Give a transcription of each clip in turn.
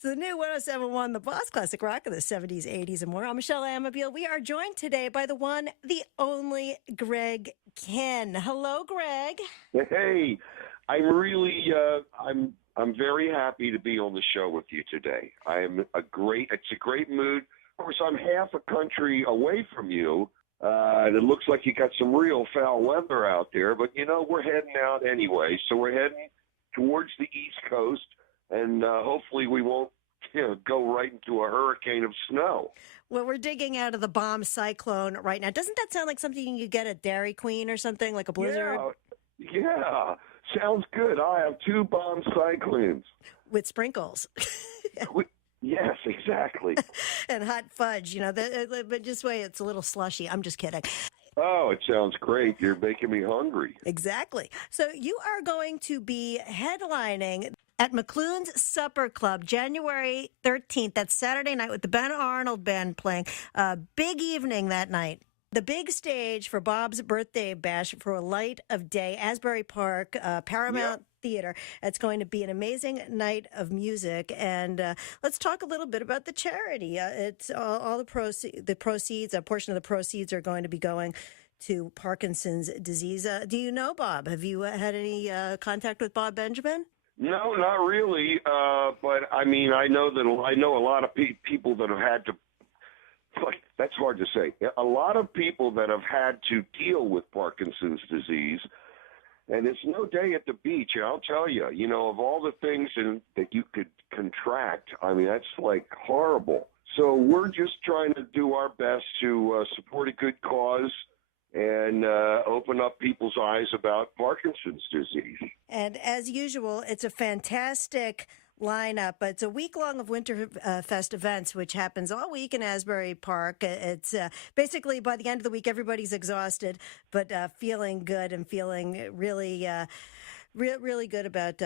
So the new 1071, The Boss Classic Rock of the 70s, 80s, and more. I'm Michele Amabile. We are joined today by the one, the only Greg Kihn. Hello, Greg. Hey, I'm really, I'm very happy to be on the show with you today. It's a great mood. Of course, I'm half a country away from you, and it looks like you got some real foul weather out there, but we're heading out anyway. So we're heading towards the East Coast, and hopefully we won't go right into a hurricane of snow. Well, we're digging out of the bomb cyclone right now. Doesn't that sound like something you get at Dairy Queen or something, like a blizzard? Yeah, sounds good. I have 2 bomb cyclones. With sprinkles. Yes, exactly. And hot fudge, but just wait, it's a little slushy. I'm just kidding. Oh, it sounds great. You're making me hungry. Exactly. So you are going to be headlining at McCloone's Supper Club, January 13th. That's Saturday night with the Ben Arnold Band playing. Big evening that night. The big stage for Bob's birthday bash for a Light of Day, Asbury Park, Paramount Theater. It's going to be an amazing night of music. And let's talk a little bit about the charity. It's all the proceeds, a portion of the proceeds are going to be going to Parkinson's disease. Do you know Bob? Have you had any contact with Bob Benjamin? No, not really. But I mean, I know a lot of people that have had to. That's hard to say. A lot of people that have had to deal with Parkinson's disease, and it's no day at the beach. And I'll tell you, of all the things that you could contract, I mean, that's like horrible. So we're just trying to do our best to support a good cause and open up people's eyes about Parkinson's disease. And as usual, it's a fantastic lineup. It's a week long of Winterfest events, which happens all week in Asbury Park. It's basically by the end of the week, everybody's exhausted, but feeling good and feeling really, really good about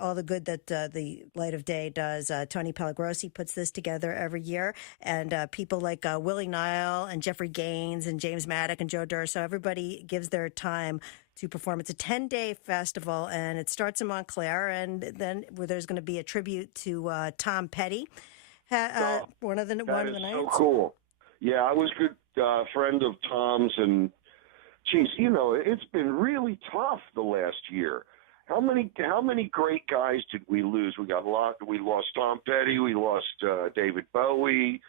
all the good that the Light of Day does. Tony Pellegrossi puts this together every year, and people like Willie Nile and Jeffrey Gaines and James Maddock and Joe Durso, everybody gives their time to perform. It's a 10-day festival, and it starts in Montclair, and then there's going to be a tribute to Tom Petty, one of the nights. So cool. Yeah, I was a good friend of Tom's, and geez, it's been really tough the last year. How many great guys did we lose? We lost Tom Petty. We lost David Bowie.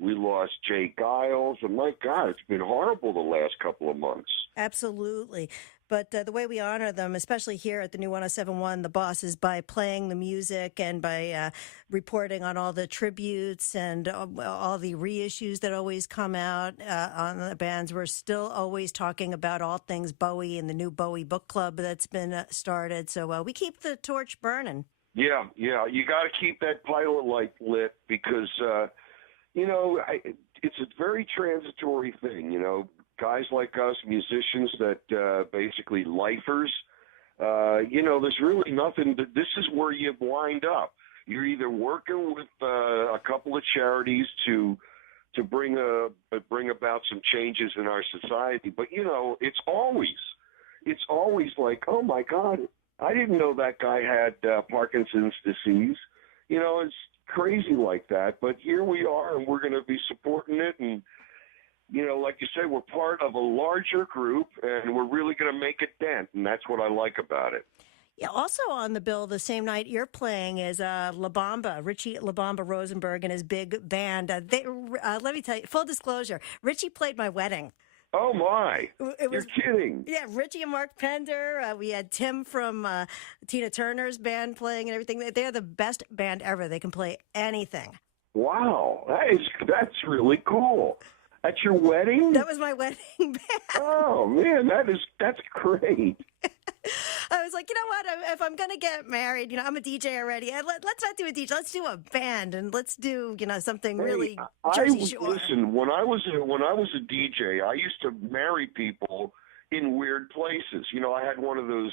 We lost Jay Giles. And my God, it's been horrible the last couple of months. Absolutely. But the way we honor them, especially here at the new 1071, The Boss, is by playing the music and by reporting on all the tributes and all the reissues that always come out on the bands. We're still always talking about all things Bowie and the new Bowie book club that's been started. So we keep the torch burning. Yeah. You got to keep that pilot light lit because, it's a very transitory thing, Guys like us, musicians that basically lifers, there's really nothing. This is where you wind up. You're either working with a couple of charities to bring about some changes in our society, but it's always like, oh my God, I didn't know that guy had Parkinson's disease. It's crazy like that. But here we are, and we're going to be supporting it and. Like you said, we're part of a larger group, and we're really going to make a dent, and that's what I like about it. Yeah, also on the bill the same night you're playing is Ritchie La Bamba Rosenberg and his big band. Let me tell you, full disclosure, Ritchie played my wedding. Oh, my. You're kidding. Yeah, Ritchie and Mark Pender. We had Tim from Tina Turner's band playing and everything. They're the best band ever. They can play anything. Wow, that's really cool. At your wedding? That was my wedding band. Oh, man, that's great. I was like, you know what? If I'm going to get married, I'm a DJ already. Let's not do a DJ. Let's do a band, and let's do, something really Jersey Shore. Listen, when I was a DJ, I used to marry people in weird places. I had one of those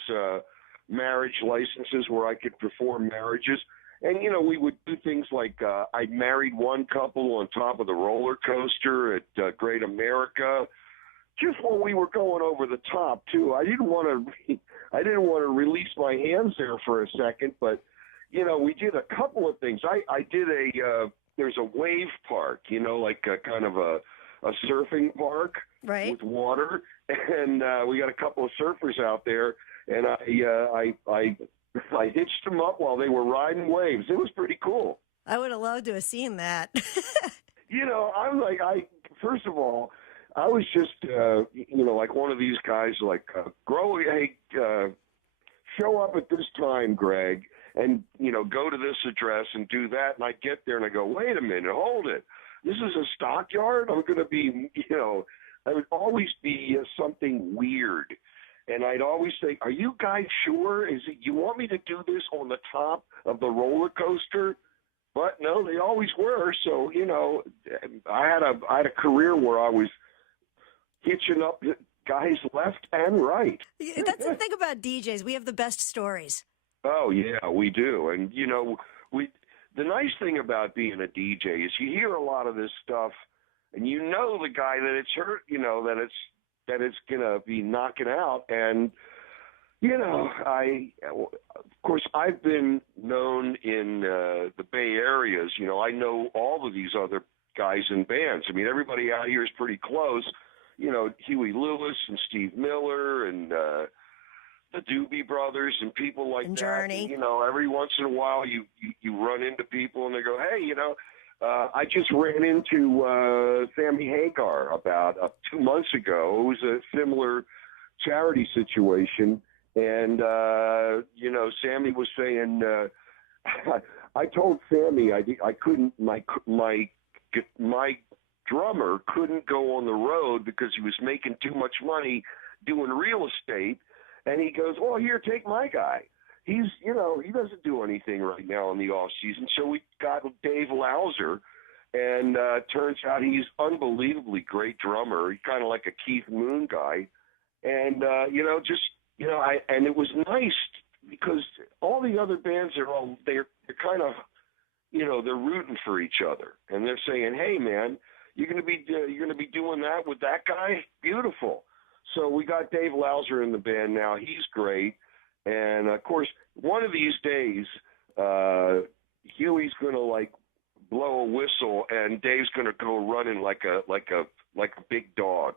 marriage licenses where I could perform marriages. And, we would do things like I married one couple on top of the roller coaster at Great America, just when we were going over the top, too. I didn't want to release my hands there for a second, but, we did a couple of things. I did there's a wave park, like a kind of a surfing park Right. with water, and we got a couple of surfers out there, and I hitched them up while they were riding waves. It was pretty cool. I would have loved to have seen that. I'm like, first of all, I was just, like one of these guys, like, show up at this time, Greg, and, go to this address and do that. And I get there and I go, wait a minute, hold it. This is a stockyard? I'm going to be, I would always be something weird. And I'd always say, are you guys sure? You want me to do this on the top of the roller coaster? But no, they always were. So, I had a career where I was hitching up guys left and right. That's the thing about DJs. We have the best stories. Oh, yeah, we do. And, the nice thing about being a DJ is you hear a lot of this stuff and the guy that it's hurt, that it's going to be knocking out. And, of course, I've been known in the Bay Areas. I know all of these other guys in bands. I mean, everybody out here is pretty close. Huey Lewis and Steve Miller and the Doobie Brothers and people like and that. Journey. And, every once in a while you run into people and they go, hey, I just ran into Sammy Hagar about 2 months ago. It was a similar charity situation. And, Sammy was saying, I told Sammy I couldn't, my drummer couldn't go on the road because he was making too much money doing real estate. And he goes, well, here, take my guy. He's, he doesn't do anything right now in the off season. So we got Dave Lauser, and turns out he's unbelievably great drummer. He's kind of like a Keith Moon guy. And, and it was nice because all the other bands they're kind of, they're rooting for each other, and they're saying, hey man, you're going to be doing that with that guy? Beautiful. So we got Dave Lauser in the band now. He's great. And of course, one of these days, Huey's going to blow a whistle and Dave's going to go running like a big dog.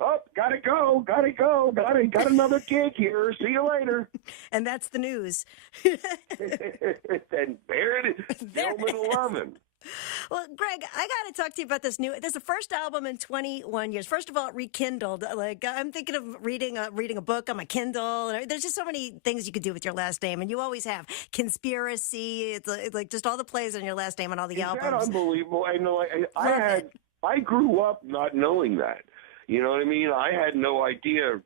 Oh, gotta go. Got another gig here. See you later. And that's the news. And there it is. Gentlemen 11. Well, Greg, I got to talk to you about this is the first album in 21 years. First of all, Rekindled. I'm thinking of reading a book on my Kindle. There's just so many things you could do with your last name, and you always have. Conspiracy. It's like just all the plays on your last name on all the albums. Isn't that unbelievable? I know. I grew up not knowing that. You know what I mean? I had no idea.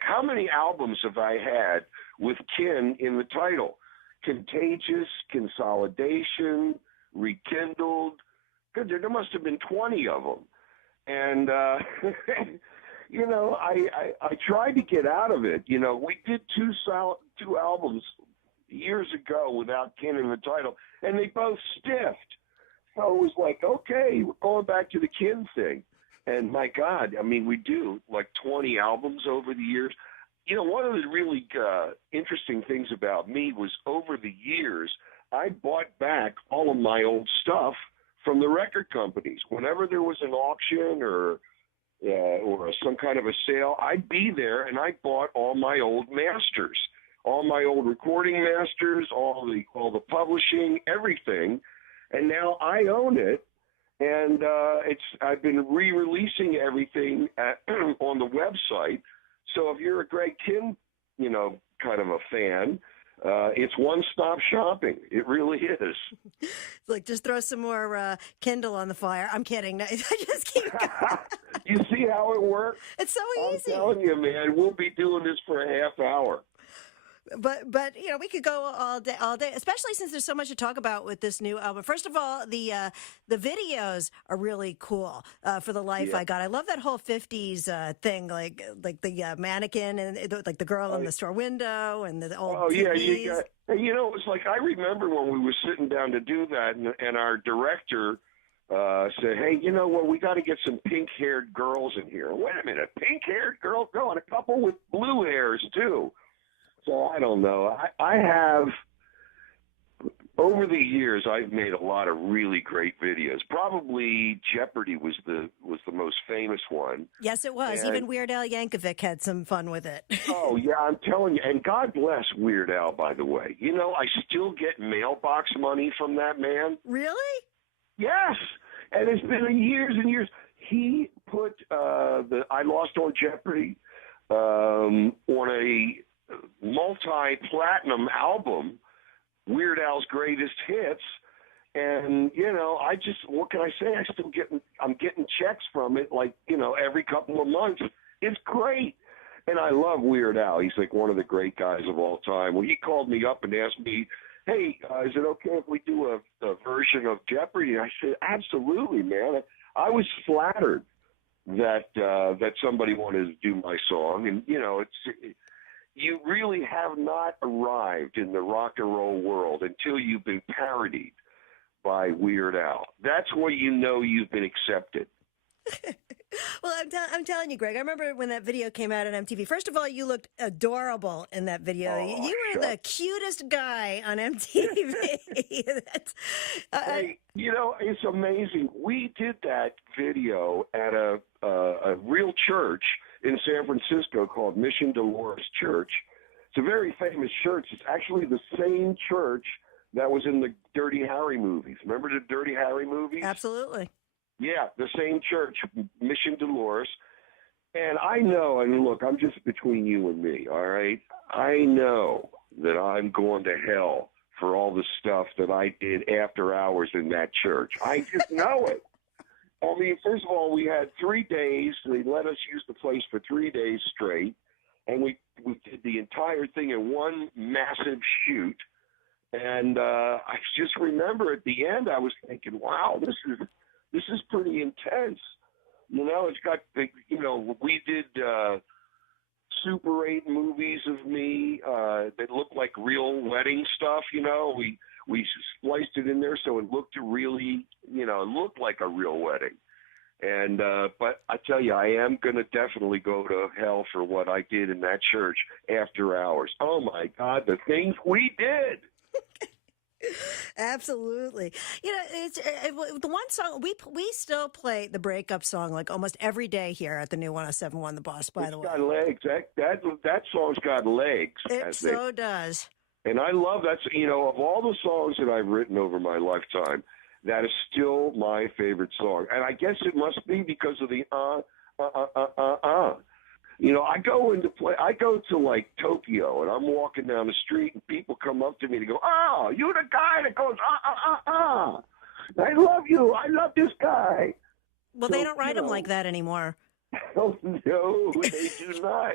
How many albums have I had with Kihn in the title? Contagious, Consolidation, Rekindled. Good, there must have been 20 of them. And, I tried to get out of it. We did two albums years ago without Kihn in the title, and they both stiffed. So it was like, okay, we're going back to the Kihn thing. And my God, I mean, we do 20 albums over the years. One of the really interesting things about me was over the years, I bought back all of my old stuff from the record companies. Whenever there was an auction or some kind of a sale, I'd be there and I bought all my old masters, all my old recording masters, all the publishing, everything. And now I own it. And I've been re-releasing everything on the website. So if you're a Greg Kihn, kind of a fan, it's one-stop shopping. It really is. Just throw some more Kindle on the fire. I'm kidding. I just keep going. You see how it works? It's so easy. I'm telling you, man, we'll be doing this for a half hour. But we could go all day, especially since there's so much to talk about with this new album. First of all, the videos are really cool for The Life I Got. I love that whole 50s thing, like the mannequin and the girl in the store window and the old TVs. It was I remember when we were sitting down to do that, and our director said, hey, we got to get some pink-haired girls in here. Wait a minute, pink-haired girls? No, and a couple with blue hairs, too. So I don't know. I have over the years, I've made a lot of really great videos. Probably Jeopardy was the most famous one. Yes, it was. And, Even Weird Al Yankovic had some fun with it. oh, yeah, I'm telling you. And God bless Weird Al, by the way. You know, I still get mailbox money from that man. Really? Yes. And it's been years and years. He put the I Lost on Jeopardy on a multi-platinum album, Weird Al's Greatest Hits. And, you know, what can I say? I'm getting checks from it, like, you know, every couple of months. It's great. And I love Weird Al. He's like one of the great guys of all time. Well, he called me up and asked me, hey, is it okay if we do a version of Jeopardy? And I said, absolutely, man. I was flattered that somebody wanted to do my song. And, you know, you really have not arrived in the rock and roll world until you've been parodied by Weird Al. That's where you know you've been accepted. Well, I'm telling you, Greg, I remember when that video came out on MTV. First of all, you looked adorable in that video. Oh, you were the cutest guy on MTV. Hey, you know, it's amazing. We did that video at a real church in San Francisco called Mission Dolores Church. It's a very famous church. It's actually the same church that was in the Dirty Harry movies. Remember the Dirty Harry movies? Absolutely. Yeah, the same church, Mission Dolores. And I know, and look, I'm just between you and me, all right? I know that I'm going to hell for all the stuff that I did after hours in that church. I just know it. I mean, first of all, we had 3 days. They let us use the place for 3 days straight. And we did the entire thing in one massive shoot. And I just remember at the end, I was thinking, wow, this is pretty intense. You know, it's got, you know, we did Super 8 movies of me that looked like real wedding stuff, you know. We spliced it in there so it looked really, you know, it looked like a real wedding. And but I tell you, I am going to definitely go to hell for what I did in that church after hours. Oh, my God, the things we did. Absolutely. You know, it's the one song we still play the breakup song like almost every day here at the new 107.1 The Boss, by the way. It's got legs. That song's got legs. It so does. And I love that. You know, of all the songs that I've written over my lifetime, that is still my favorite song. And I guess it must be because of the You know, I go to like Tokyo, and I'm walking down the street, and people come up to me and go, "Oh, you the guy that goes I love you. I love this guy." Well, so, they don't write them like that anymore. Oh, no, they do not.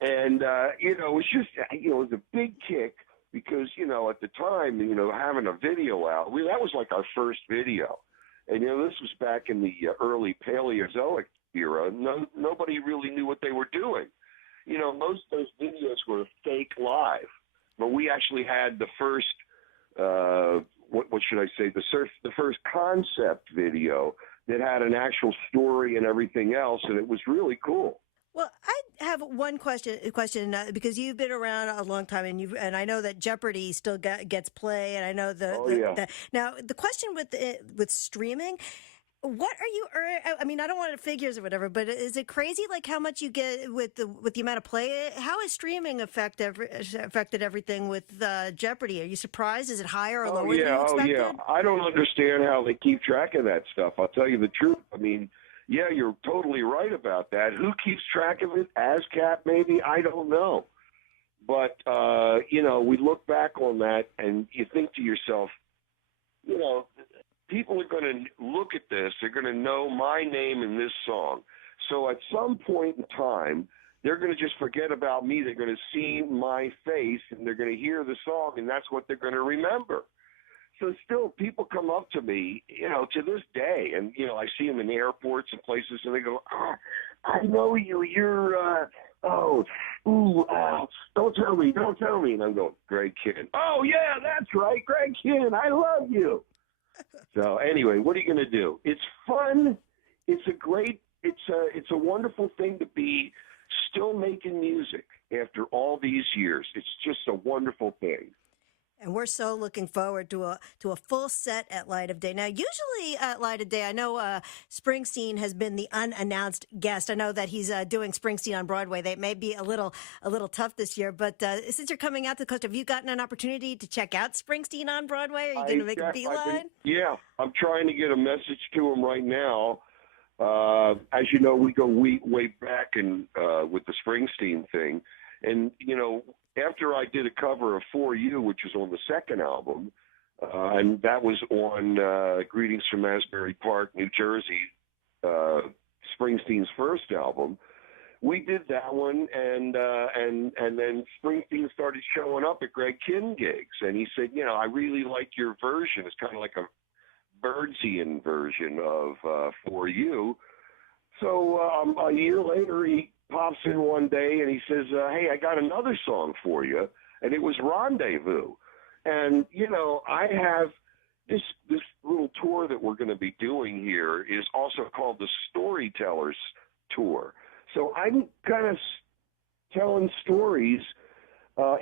And you know, it's just, you know, it was a big kick because, you know, at the time, you know, having a video out, that was like our first video, and you know, this was back in the early Paleozoic era. Nobody really knew what they were doing. You know, most of those videos were fake live, but we actually had the first, what should I say, the first concept video that had an actual story and everything else, and it was really cool. Well, I have one question because you've been around a long time, and I know that Jeopardy still gets play, and I know now the question with streaming. What are you earning? I mean, I don't want figures or whatever, but is it crazy like how much you get with the amount of play? How has streaming affected everything with Jeopardy? Are you surprised? Is it higher or lower than you expected? Oh, yeah. I don't understand how they keep track of that stuff. I'll tell you the truth. I mean, yeah, you're totally right about that. Who keeps track of it? ASCAP, maybe? I don't know. But, you know, we look back on that and you think to yourself, you know, people are going to look at this. They're going to know my name in this song. So at some point in time, they're going to just forget about me. They're going to see my face, and they're going to hear the song, and that's what they're going to remember. So still, people come up to me, you know, to this day, and, you know, I see them in airports and places, and they go, I know you. You're, don't tell me. And I'm going, Greg Kihn. Oh, yeah, that's right, Greg Kihn. I love you. So anyway, what are you going to do? It's fun. It's a wonderful thing to be still making music after all these years. It's just a wonderful thing. And we're so looking forward to a full set at Light of Day. Now, usually at Light of Day, I know Springsteen has been the unannounced guest. I know that he's doing Springsteen on Broadway. They may be a little tough this year, but since you're coming out to the coast, have you gotten an opportunity to check out Springsteen on Broadway? Are you going to make a beeline? Yeah, I'm trying to get a message to him right now. As you know, we go way back and with the Springsteen thing, and after I did a cover of For You, which was on the second album, and that was on Greetings from Asbury Park, New Jersey, Springsteen's first album. We did that one, and then Springsteen started showing up at Greg Kihn gigs, and he said, I really like your version. It's kind of like a Birdsian version of For You. So a year later, he pops in one day and he says, hey, I got another song for you. And it was Rendezvous. And, I have this little tour that we're going to be doing here is also called the Storytellers Tour. So I'm kind of telling stories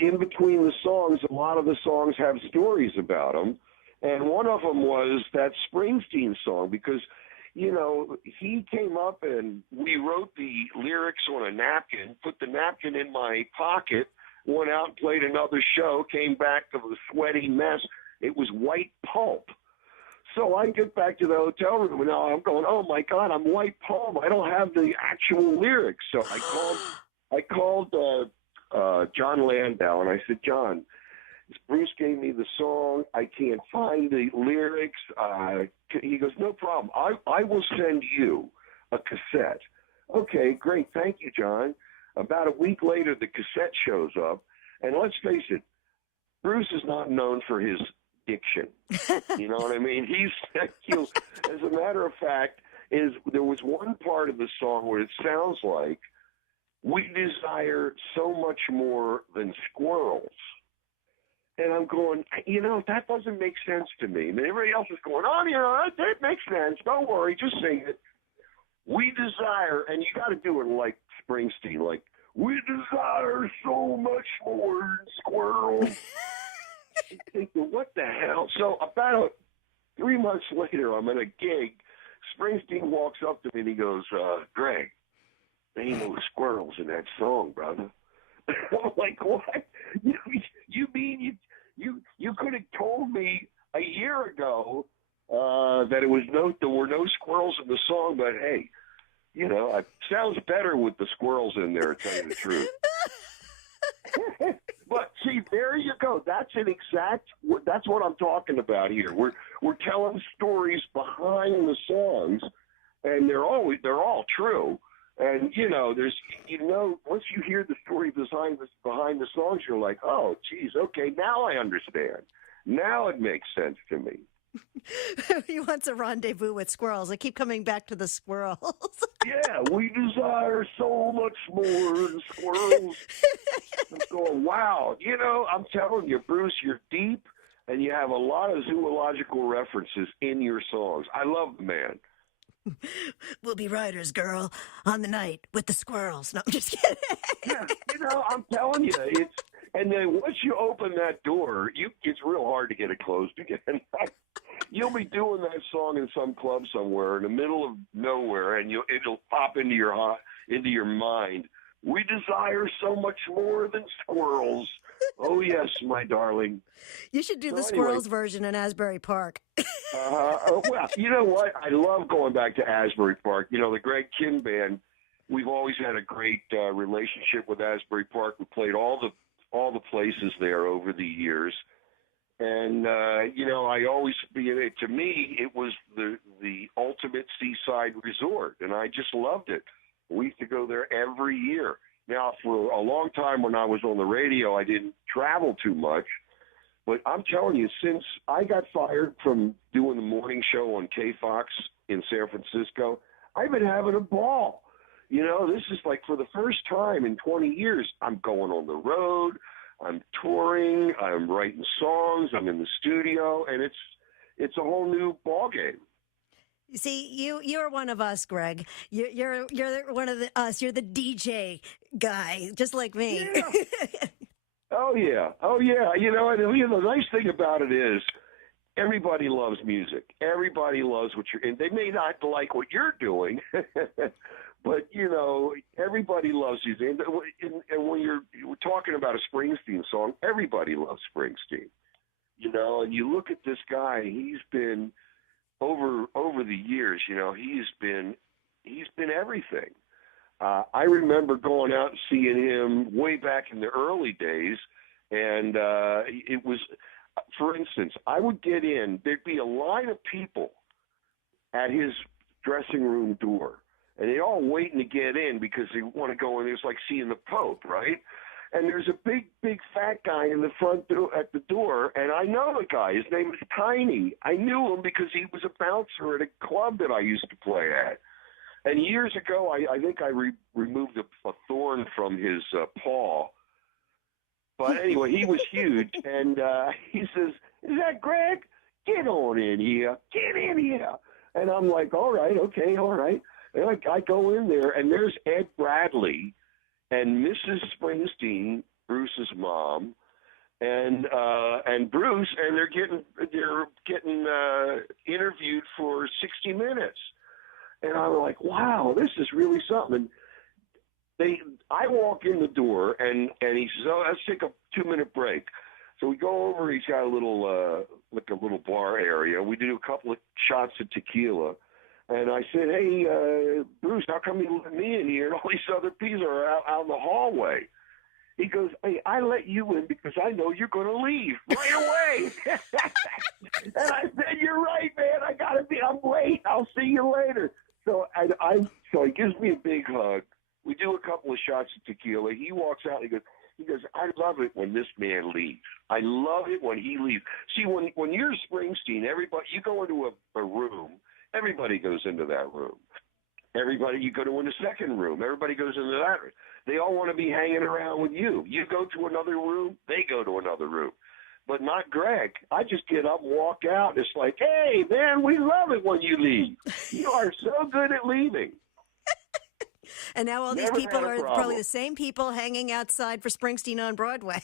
in between the songs. A lot of the songs have stories about them. And one of them was that Springsteen song because, he came up and we wrote the lyrics on a napkin, put the napkin in my pocket, went out and played another show, came back to the sweaty mess. It was white pulp. So I get back to the hotel room and now I'm going, oh my God, I'm white pulp. I don't have the actual lyrics. So I called John Landau and I said, John, Bruce gave me the song. I can't find the lyrics. He goes, no problem. I will send you a cassette. Okay, great. Thank you, John. About a week later, the cassette shows up. And let's face it, Bruce is not known for his diction. You know what I mean? As a matter of fact, there was one part of the song where it sounds like we desire so much more than squirrels. And I'm going, that doesn't make sense to me. And everybody else is going, that makes sense. Don't worry, just sing it. We desire, and you got to do it like Springsteen, like, we desire so much more than squirrels. I'm thinking, what the hell? So about 3 months later, I'm at a gig. Springsteen walks up to me and he goes, Greg, there ain't no squirrels in that song, brother. I'm like, what? You mean you could have told me a year ago that there were no squirrels in the song, but hey, it sounds better with the squirrels in there, to tell you the truth. But see, there you go. That's what I'm talking about here. We're telling stories behind the songs, and they're all true. And once you hear the story behind the songs, you're like, oh, geez, okay, now I understand. Now it makes sense to me. He wants a rendezvous with squirrels. I keep coming back to the squirrels. Yeah, we desire so much more than squirrels. I'm going, wow. I'm telling you, Bruce, you're deep, and you have a lot of zoological references in your songs. I love the man. We'll be riders, girl, on the night with the squirrels. No, I'm just kidding. Yeah, I'm telling you, and then once you open that door, it's real hard to get it closed again. You'll be doing that song in some club somewhere in the middle of nowhere, and it'll pop into your mind. We desire so much more than squirrels. Oh yes, my darling. You should do the squirrels version in Asbury Park. Well, you know what? I love going back to Asbury Park. The Greg Kihn Band. We've always had a great relationship with Asbury Park. We played all the places there over the years, and I always to me it was the ultimate seaside resort, and I just loved it. We used to go there every year. Now, for a long time when I was on the radio, I didn't travel too much. But I'm telling you, since I got fired from doing the morning show on KFOX in San Francisco, I've been having a ball. This is like for the first time in 20 years, I'm going on the road, I'm touring, I'm writing songs, I'm in the studio, and it's a whole new ball game. You see, you're one of us, Greg. You're one of us. You're the DJ guy, just like me. Yeah. Oh yeah, oh yeah. The nice thing about it is everybody loves music. Everybody loves what you're, and they may not like what you're doing, but everybody loves you. And when we're talking about a Springsteen song, everybody loves Springsteen. And you look at this guy. He's been over the years. He's been everything. I remember going out and seeing him way back in the early days, and it was, for instance, I would get in. There'd be a line of people at his dressing room door, and they're all waiting to get in because they want to go in. It's like seeing the Pope, right? And there's a big fat guy in the front at the door, and I know the guy. His name is Tiny. I knew him because he was a bouncer at a club that I used to play at. And years ago, I think I removed a thorn from his paw. But anyway, he was huge, and he says, "Is that Greg? Get on in here. Get in here." And I'm like, "All right, okay, all right." And I go in there, and there's Ed Bradley and Mrs. Springsteen, Bruce's mom, and Bruce, and they're getting interviewed for 60 Minutes. And I'm like, wow, this is really something. I walk in the door, and he says, "Oh, let's take a 2-minute break." So we go over. He's got a little bar area. We do a couple of shots of tequila, and I said, "Hey, Bruce, how come you let me in here and all these other people are out in the hallway?" He goes, "Hey, I let you in because I know you're going to leave right away." And I said, "You're right, man. I'm late. I'll see you later." So so he gives me a big hug. We do a couple of shots of tequila. He walks out and he goes, "I love it when this man leaves. I love it when he leaves." See, when you're Springsteen, you go into a room, everybody goes into that room. You go to in the second room, everybody goes into that room. They all want to be hanging around with you. You go to another room, they go to another room. But not Greg. I just get up and walk out. It's like, "Hey, man, we love it when you leave. You are so good at leaving." And now all these Never people had a are problem. probably the same people hanging outside for Springsteen on Broadway.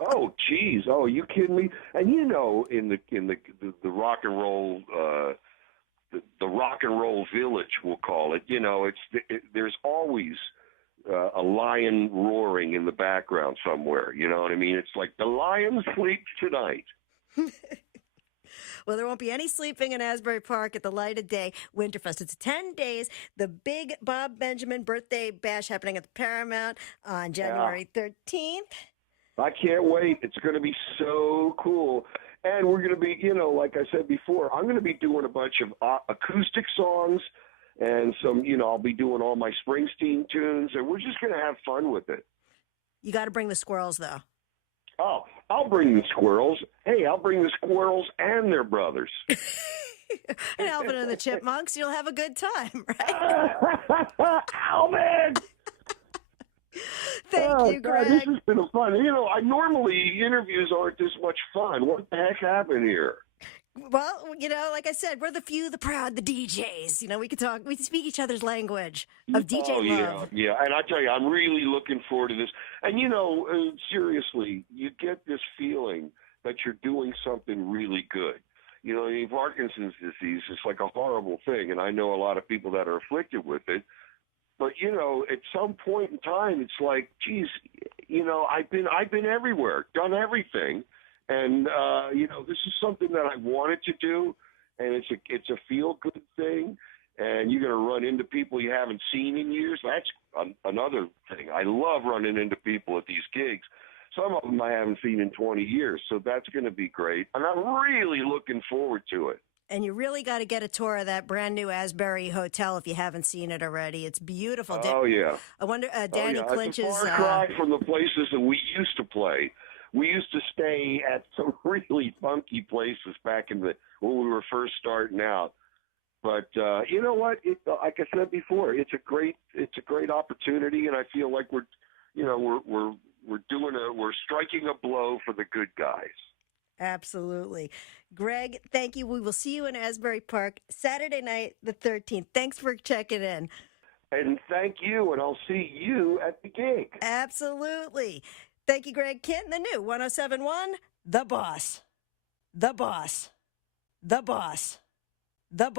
Oh, geez. Oh, you kidding me? And in the rock and roll the rock and roll village, we'll call it. There's always a lion roaring in the background somewhere. You know what I mean? It's like the lion sleeps tonight. Well, there won't be any sleeping in Asbury Park at the Light of Day Winterfest. It's 10 days. The big Bob Benjamin birthday bash happening at the Paramount on January 13th. I can't wait. It's going to be so cool. And we're going to be, like I said before, I'm going to be doing a bunch of acoustic songs and some, I'll be doing all my Springsteen tunes, and we're just going to have fun with it. You got to bring the squirrels, though. Oh, I'll bring the squirrels. Hey, I'll bring the squirrels and their brothers. And Alvin and the Chipmunks. You'll have a good time, right? Alvin! Thank you, Greg. God, this has been fun. Normally interviews aren't this much fun. What the heck happened here? Well, like I said, we're the few, the proud, the DJs. We can talk, we speak each other's language of DJ love. Yeah. And I tell you, I'm really looking forward to this. And, seriously, you get this feeling that you're doing something really good. Parkinson's disease is like a horrible thing, and I know a lot of people that are afflicted with it. But at some point in time, it's like, geez, I've been everywhere, done everything, and this is something that I wanted to do, and it's a feel good thing, and you're going to run into people you haven't seen in years. That's another thing. I love running into people at these gigs. Some of them I haven't seen in 20 years, so that's going to be great, and I'm really looking forward to it. And you really got to get a tour of that brand new Asbury Hotel if you haven't seen it already. It's beautiful. Oh, yeah. I wonder, Danny Clinch's... It's a far cry from the places that we used to play. We used to stay at some really funky places back when we were first starting out. But you know what? Like I said before, it's a great opportunity, and I feel like we're striking a blow for the good guys. Absolutely. Greg, thank you. We will see you in Asbury Park Saturday night, the 13th. Thanks for checking in. And thank you, and I'll see you at the gig. Absolutely. Thank you, Greg Kihn. The new 1071, The Boss. The Boss. The Boss. The Boss.